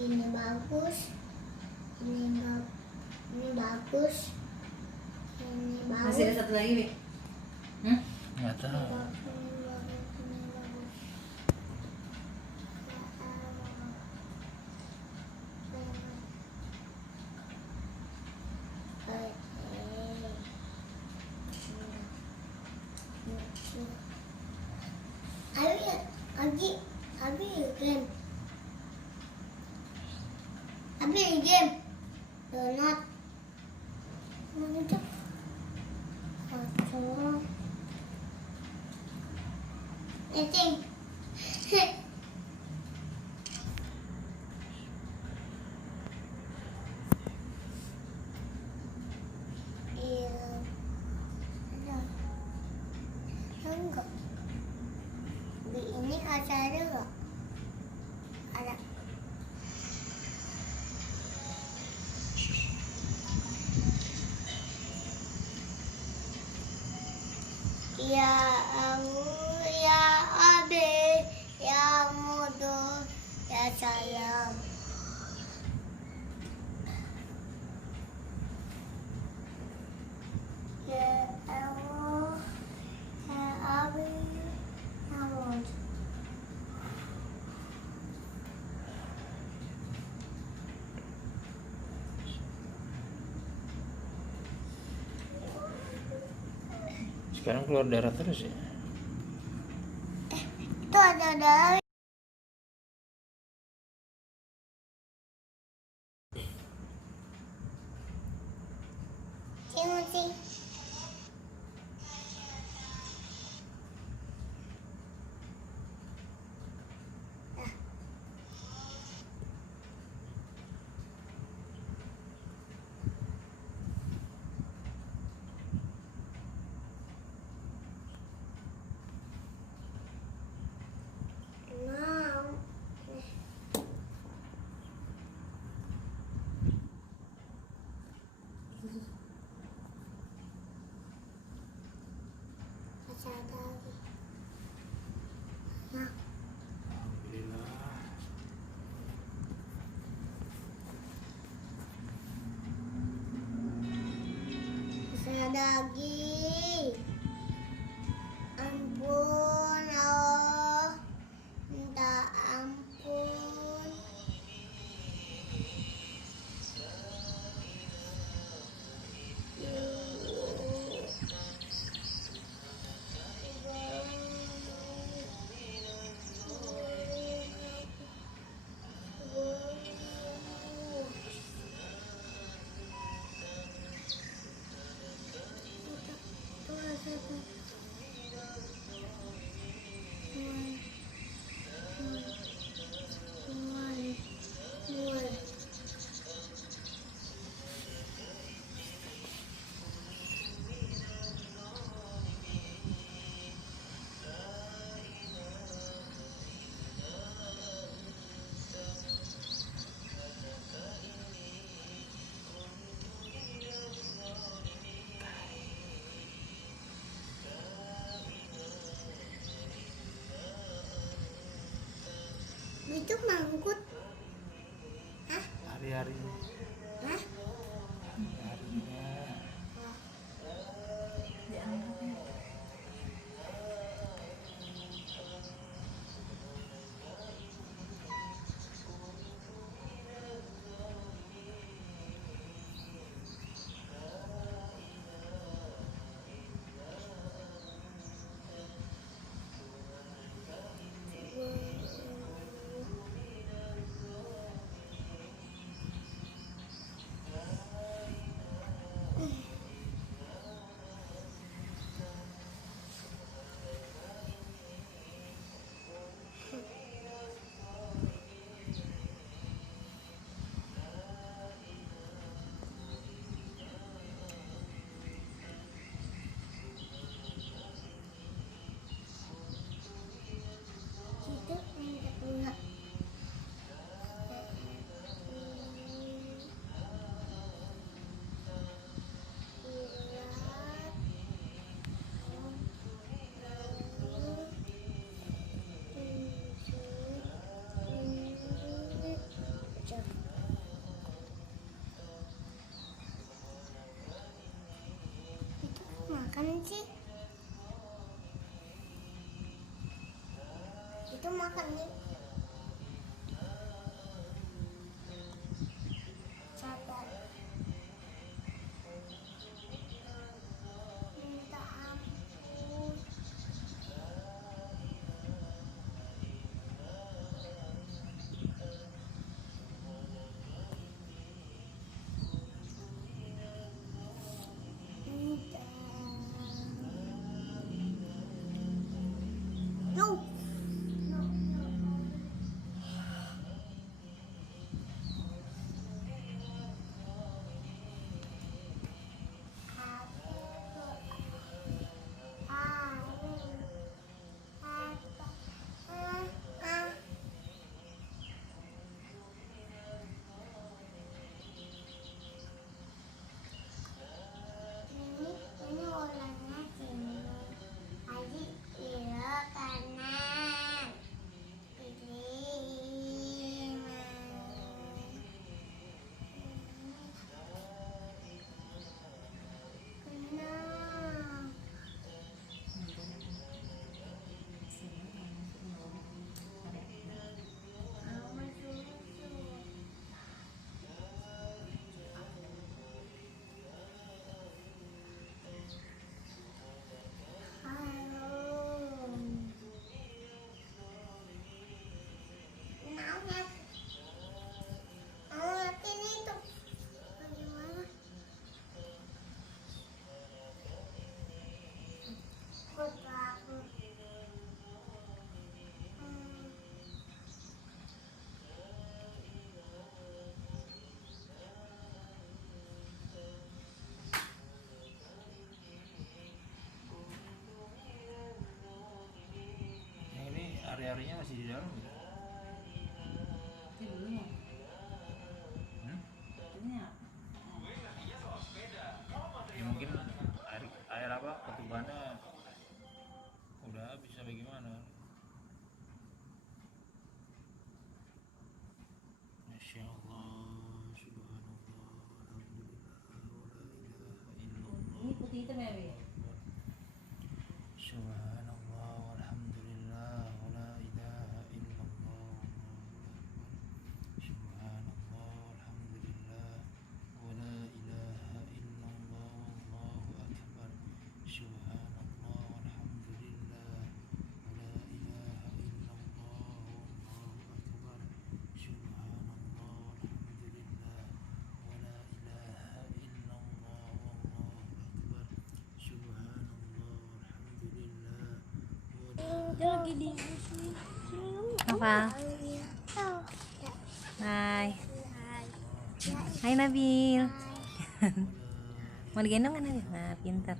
Ini bagus, ini bagus, ini bagus. Masih ada satu lagi, Wi? Nggak tahu. Abi game donat mana itu kacang eting enggak di ini ada enggak ada. Ya aku, ya abe, ya mudo, ya sayang. Ya aku, ya abe, ya mudo. Sekarang keluar darah terus ya. Itu ada darah. Cing. Lagi ampun Allah minta ampun itu mangkut. Hah? Hari-hari. Hah? sih? Itu makan nih. Sadar. Minta ampun. Minta. Yo. Ini warnanya sini. Aji iya kanan. Pilih. Kenapa? Mama susu. Halo. Kenapa? Mau ngapain itu? Bagaimana? Ikut aku. Yang ini area-areanya masih di dalam gitu. Hmm? Ya mungkin air apa ketubannya udah habis apa gimana. Masya Allah, subhanallah, alhamdulillah, Ini putih hitam ya, Bi? subhanallah, walhamdulillah, wala ilaha illallah, subhanallah, walhamdulillah, wala ilaha illallah, wallahu akbar, subhanallah, walhamdulillah, wala ilaha illallah, wallahu akbar, subhanallah, walhamdulillah, wala ilaha illallah, wallahu akbar, subhanallah, walhamdulillah, Apa? Hai. Hai Nabil. Mau digendong kan Nabil? Nah, pintar.